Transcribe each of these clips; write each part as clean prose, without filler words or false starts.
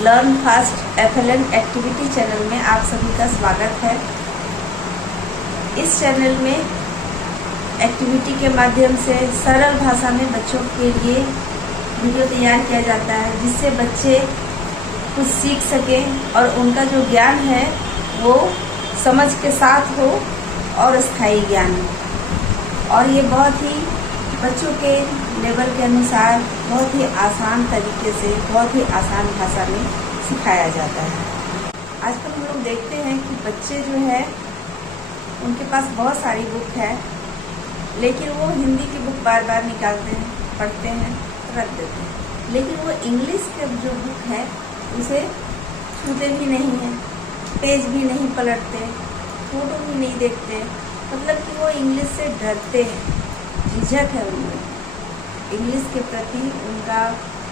Learn fast FLN activity channel में आप सभी का स्वागत है। इस चैनल में एक्टिविटी के माध्यम से सरल भाषा में बच्चों के लिए वीडियो तैयार किया जाता है, जिससे बच्चे कुछ सीख सकें और उनका जो ज्ञान है वो समझ के साथ हो और स्थायी ज्ञान हो। और ये बहुत ही बच्चों के लेवल के अनुसार बहुत ही आसान तरीके से, बहुत ही आसान भाषा में सिखाया जाता है। आजकल हम लोग देखते हैं कि बच्चे जो है उनके पास बहुत सारी बुक है, लेकिन वो हिंदी की बुक बार बार निकालते हैं, पढ़ते हैं, रख देते हैं, लेकिन वो इंग्लिश के जो बुक है उसे छूते भी नहीं हैं, पेज भी नहीं पलटते, फोटो भी नहीं देखते। मतलब कि वो इंग्लिश से डरते हैं, झिझक है उनमें। इंग्लिश के प्रति उनका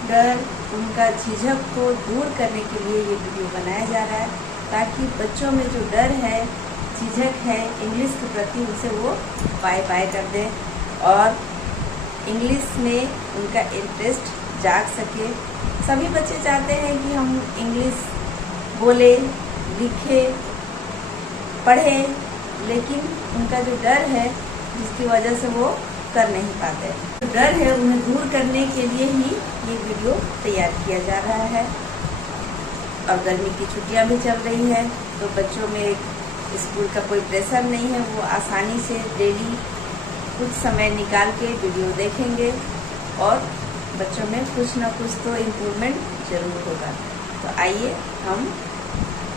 डर, उनका झिझक को दूर करने के लिए ये वीडियो बनाया जा रहा है, ताकि बच्चों में जो डर है, झिझक है इंग्लिश के प्रति, उसे वो बाय कर दें और इंग्लिश में उनका इंटरेस्ट जाग सके। सभी बच्चे चाहते हैं कि हम इंग्लिश बोले, लिखे, पढ़े, लेकिन उनका जो डर है जिसकी वजह से वो कर नहीं पाते। तो डर है, उन्हें दूर करने के लिए ही ये वीडियो तैयार किया जा रहा है। और गर्मी की छुट्टियां भी चल रही है, तो बच्चों में स्कूल का कोई प्रेशर नहीं है, वो आसानी से डेली कुछ समय निकाल के वीडियो देखेंगे और बच्चों में कुछ ना कुछ तो इम्प्रूवमेंट जरूर होगा। तो आइए हम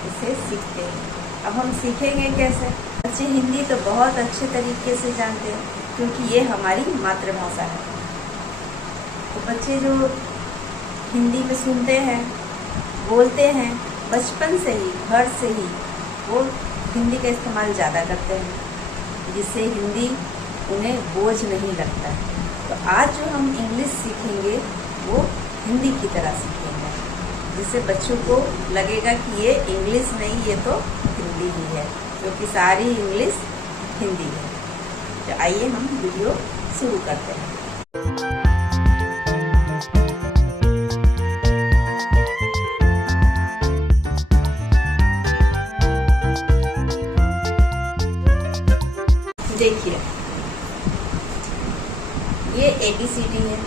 इसे सीखते हैं। अब हम सीखेंगे कैसे? बच्चे हिंदी तो बहुत अच्छे तरीके से जानते हैं, क्योंकि ये हमारी मातृभाषा है। तो बच्चे जो हिंदी में सुनते हैं, बोलते हैं, बचपन से ही, घर से ही वो हिंदी का इस्तेमाल ज़्यादा करते हैं, जिससे हिंदी उन्हें बोझ नहीं लगता है। तो आज जो हम इंग्लिश सीखेंगे वो हिंदी की तरह सीखेंगे, जिससे बच्चों को लगेगा कि ये इंग्लिश नहीं, ये तो हिंदी ही है, क्योंकि सारी इंग्लिश हिंदी है। तो आइए हम वीडियो शुरू करते हैं। देखिए, ये ABCD है,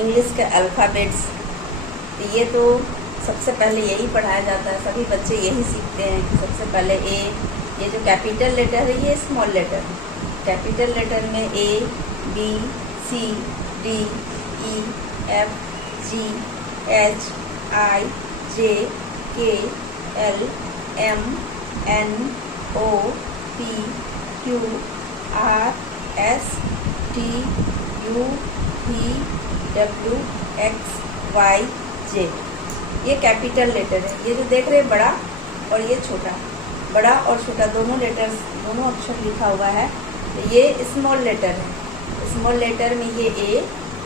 इंग्लिश के अल्फ़ाबेट्स। ये तो सबसे पहले यही पढ़ाया जाता है, सभी बच्चे यही सीखते हैं कि सबसे पहले A, ये जो कैपिटल लेटर है ये स्मॉल लेटर है। कैपिटल लेटर में A, B, C, D, E, F, G, H, I, J, K, L, M, N, O, P, Q, R, S, T, U, V, W, X, Y, J। ये capital letter है। ये जो देख रहे हैं बड़ा और ये छोटा, बड़ा और छोटा दोनों लेटर्स, दोनों अक्षर लिखा हुआ है। तो ये स्मॉल लेटर है। स्मॉल लेटर में ये A,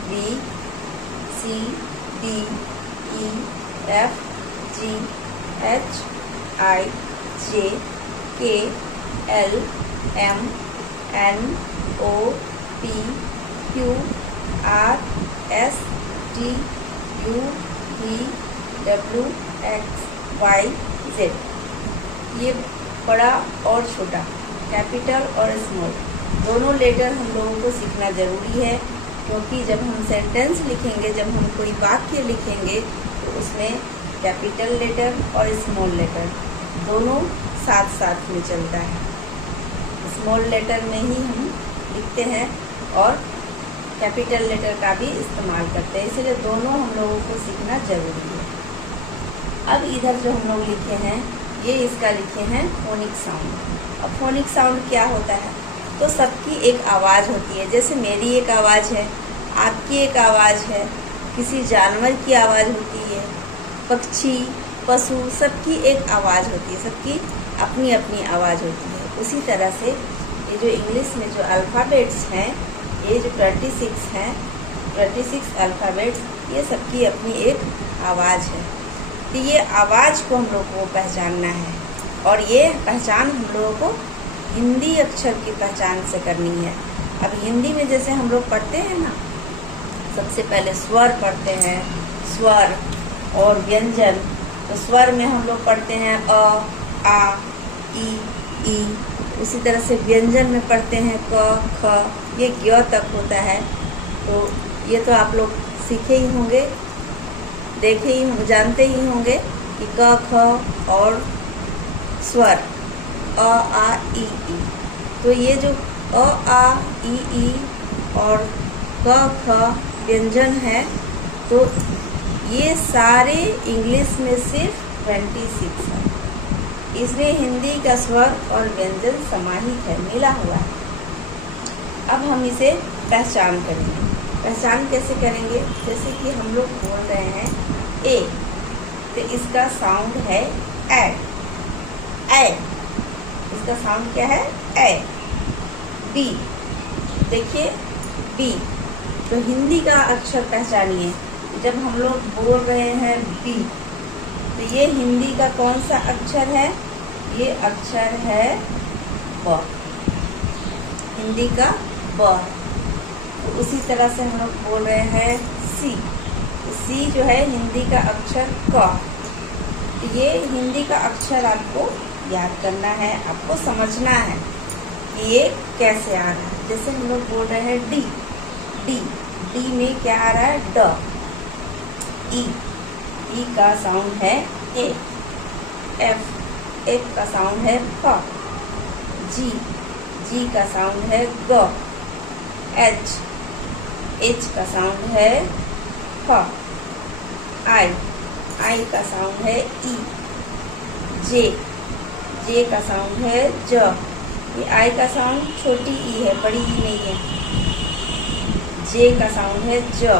B, C, D, E, F, G, H, I, J, K, L, M, N, O, P, Q, R, S, T, U, V, W, X, Y, Z। ये बड़ा और छोटा, कैपिटल और small दोनों letter हम लोगों को सीखना ज़रूरी है, क्योंकि जब हम सेंटेंस लिखेंगे, जब हम कोई वाक्य लिखेंगे, तो उसमें कैपिटल लेटर और स्मॉल लेटर दोनों साथ साथ में चलता है। स्मॉल लेटर में ही हम लिखते हैं और कैपिटल लेटर का भी इस्तेमाल करते हैं, इसलिए दोनों हम लोगों को सीखना ज़रूरी है। अब इधर जो हम लोग लिखे हैं, ये इसका लिखे हैं फोनिक साउंड। अब फोनिक साउंड क्या होता है? तो सबकी एक आवाज़ होती है। जैसे मेरी एक आवाज़ है, आपकी एक आवाज़ है, किसी जानवर की आवाज़ होती है, पक्षी, पशु, सबकी एक आवाज़ होती है, सबकी अपनी अपनी आवाज़ होती है। उसी तरह से ये जो इंग्लिश में जो अल्फ़ाबेट्स हैं, ये जो 26 हैं, 26 अल्फ़ाबेट्स, ये सबकी अपनी एक आवाज़ है। तो ये आवाज़ को हम लोग को पहचानना है, और ये पहचान हम लोगों को हिंदी अक्षर की पहचान से करनी है। अब हिंदी में जैसे हम लोग पढ़ते हैं ना, सबसे पहले स्वर पढ़ते हैं, स्वर और व्यंजन तो स्वर में हम लोग पढ़ते हैं अ, आ, ई। उसी तरह से व्यंजन में पढ़ते हैं क, ख, ये ज्ञ तक होता है। तो ये तो आप लोग सीखे ही होंगे, देखे ही होंगे, जानते ही होंगे कि क, ख और स्वर अ, आ, ई। तो ये जो अ, आ, ई और क, ख व्यंजन है, तो ये सारे इंग्लिश में सिर्फ 26 है। इसमें हिंदी का स्वर और व्यंजन समाहित है, मिला हुआ है। अब हम इसे पहचान करेंगे। पहचान कैसे करेंगे? जैसे कि हम लोग बोल रहे हैं ए, तो इसका साउंड है ए। ए, इसका साउंड क्या है? ए। बी, देखिए बी, तो हिंदी का अक्षर पहचानिए। जब हम लोग बोल रहे हैं बी, तो ये हिंदी का कौन सा अक्षर है? ये अक्षर है ब, हिंदी का ब। तो उसी तरह से हम लोग बोल रहे हैं सी, सी जो है हिंदी का अक्षर क। तो ये हिंदी का अक्षर आपको याद करना है, आपको समझना है कि ये कैसे आ रहा है। जैसे हम लोग बोल रहे हैं डी, डी, डी में क्या आ रहा है? ड। ई, ई का साउंड है ए। एफ, एफ का साउंड है फ। जी, जी का साउंड है ग। एच, एच का साउंड है फ। आई, आई का साउंड है ई। जे, जे का साउंड है ज। ये आई का साउंड छोटी ई है, बड़ी ई नहीं है। जे का साउंड है ज।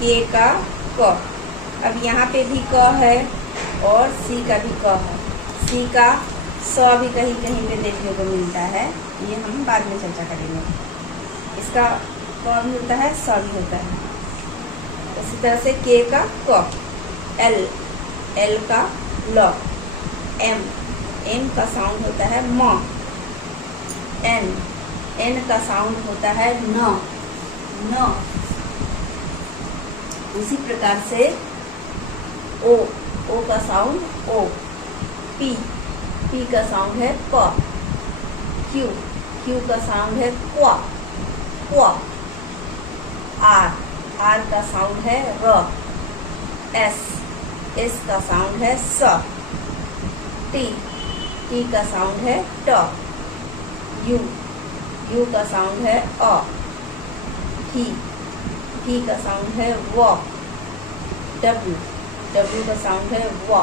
के का क। अब यहाँ पे भी क है और सी का भी क है। सी का स भी कहीं कहीं पे देखने को मिलता है, ये हम बाद में चर्चा करेंगे। इसका क भी होता है, स भी होता है। इसी तरह से के का क। एल, एल का ल। एम, एम का साउंड होता है म। एन, एन का साउंड होता है न, न। उसी प्रकार से ओ, ओ का साउंड ओ। पी, पी का साउंड है प। क्यू, क्यू का साउंड है क्वा, क्वा। आर, आर का साउंड है र। एस, एस का साउंड है स। टी, टी का साउंड है ट। यू, यू का साउंड है अ। टी, टी का साउंड है व। डब्ल्यू, डब्ल्यू का साउंड है व।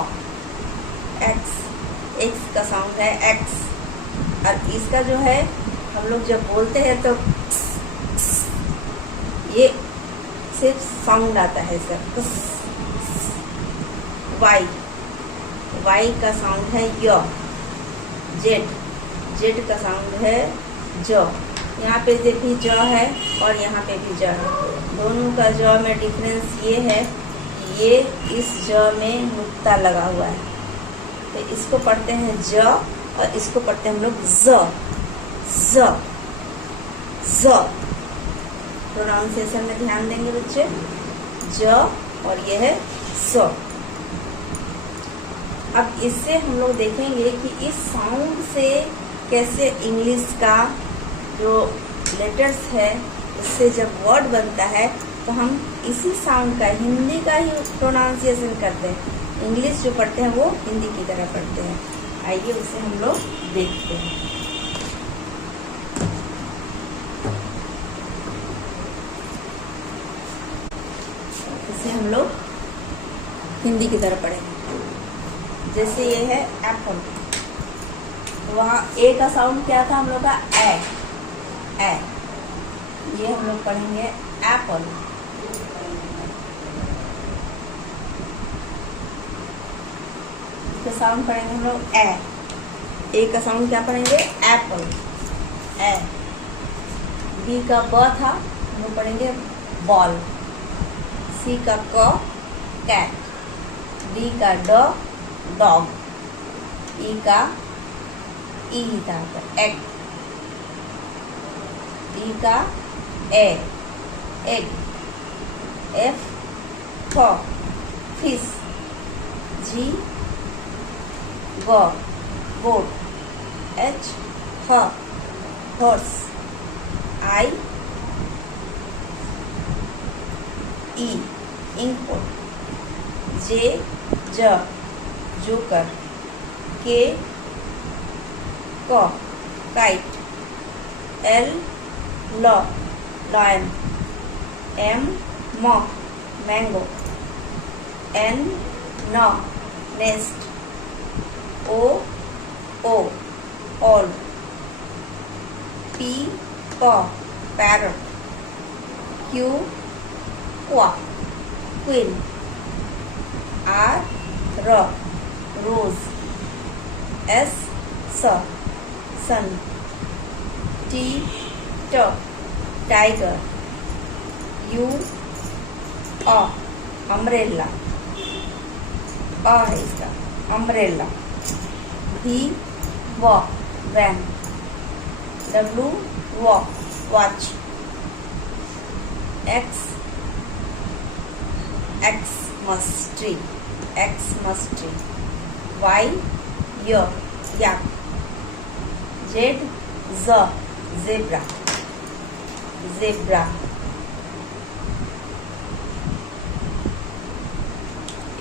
एक्स, एक्स का साउंड है एक्स। और इसका जो है हम लोग जब बोलते हैं तो ये सिर्फ साउंड आता है सर। वाई, वाई का साउंड है य। जेड, जेड का साउंड है ज। यहाँ पे देखिए ज है और यहाँ पे भी ज है। दोनों का ज में डिफरेंस ये है कि ये इस ज में नुक्ता लगा हुआ है, तो इसको पढ़ते हैं ज और इसको पढ़ते हैं हम लोग ज, ज, ज। प्रोनाउंसिएशन में ध्यान देंगे बच्चे, ज और ये है स। अब इससे हम लोग देखेंगे कि इस साउंड से कैसे इंग्लिश का जो लेटर्स है इससे जब वर्ड बनता है तो हम इसी साउंड का हिंदी का ही प्रोनाउंसिएशन करते हैं। इंग्लिश जो पढ़ते हैं वो हिंदी की तरह पढ़ते हैं। आइए उसे हम लोग देखते हैं। इसे हम लोग हिंदी की तरह पढ़ेंगे। जैसे ये है एप्पल, तो वहाँ ए का साउंड क्या था हम लोग का? ए, ए। ये हम लोग पढ़ेंगे एप्पल। इसका साउंड पढ़ेंगे हम लोग ए का साउंड क्या पढ़ेंगे? एप्पल, ए। बी का ब था, हम लोग पढ़ेंगे बॉल। सी का क, कैट। डी का ड, डॉग। ई का ई था एग। ई का ए, एग। एफ, फ, fish. G G goat, H horse, I E inkpot, J joker, K kite, L lion, M mango, N nest, O owl, P parrot, Q queen, R rose, S sun, T tiger, U umbrella, है इसका umbrella, V van, W watch, X Xmas tree, Y yak, Z zebra,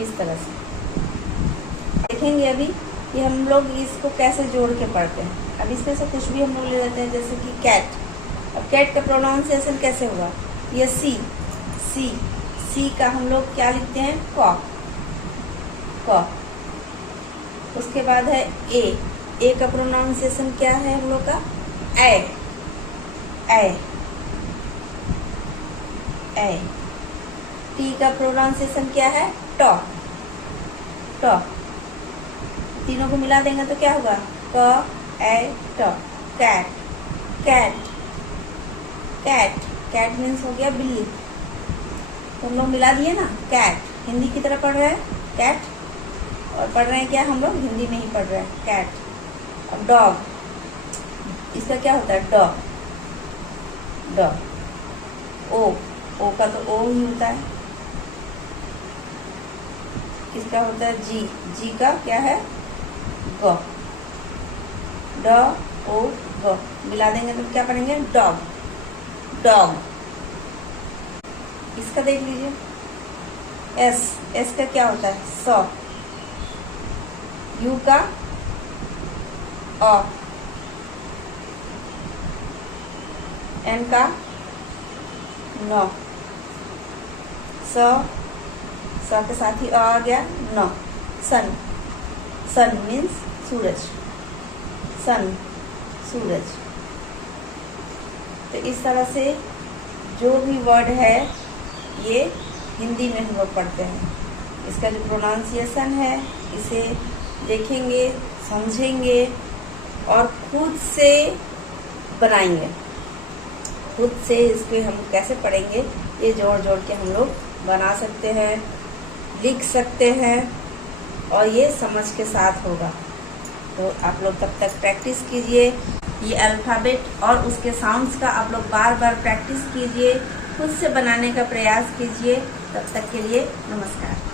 इस तरह से देखेंगे अभी कि हम लोग इसको कैसे जोड़ के पढ़ते हैं। अब इसमें से कुछ भी हम लोग ले लेते हैं, जैसे कि कैट। अब कैट का प्रोनाउंसिएशन कैसे हुआ? ये सी का हम लोग क्या लिखते हैं? क। उसके बाद है ए का प्रोनाउंसिएशन क्या है हम लोग का? ए। टी का प्रोनाउंसिएशन क्या है? ट। तीनों को मिला देंगे तो क्या होगा? क ए ट, कैट मीन्स हो गया बिल्ली। तो हम लोग मिला दिए ना, कैट हिंदी की तरह पढ़ रहे हैं कैट, और पढ़ रहे हैं क्या हम लोग? हिंदी में ही पढ़ रहे हैं कैट। अब डॉग, इसका क्या होता है? डॉग। ओ का तो ओ ही होता है। इसका होता है जी का क्या है? ग। ग मिला देंगे तो क्या पढ़ेंगे? डॉग। इसका देख लीजिए, एस का क्या होता है? स। यू का अ, एन का न, स के साथ ही आ गया न। सन मीन्स सूरज, सूरज। तो इस तरह से जो भी वर्ड है ये हिंदी में हम लोग पढ़ते हैं। इसका जो प्रोनाउंसिएशन है इसे देखेंगे, समझेंगे और खुद से बनाएंगे। खुद से इसको हम कैसे पढ़ेंगे, ये जोड़ के हम लोग बना सकते हैं, लिख सकते हैं, और ये समझ के साथ होगा। तो आप लोग तब तक प्रैक्टिस कीजिए। ये अल्फ़ाबेट और उसके साउंड्स का आप लोग बार बार प्रैक्टिस कीजिए, खुद से बनाने का प्रयास कीजिए। तब तक के लिए नमस्कार।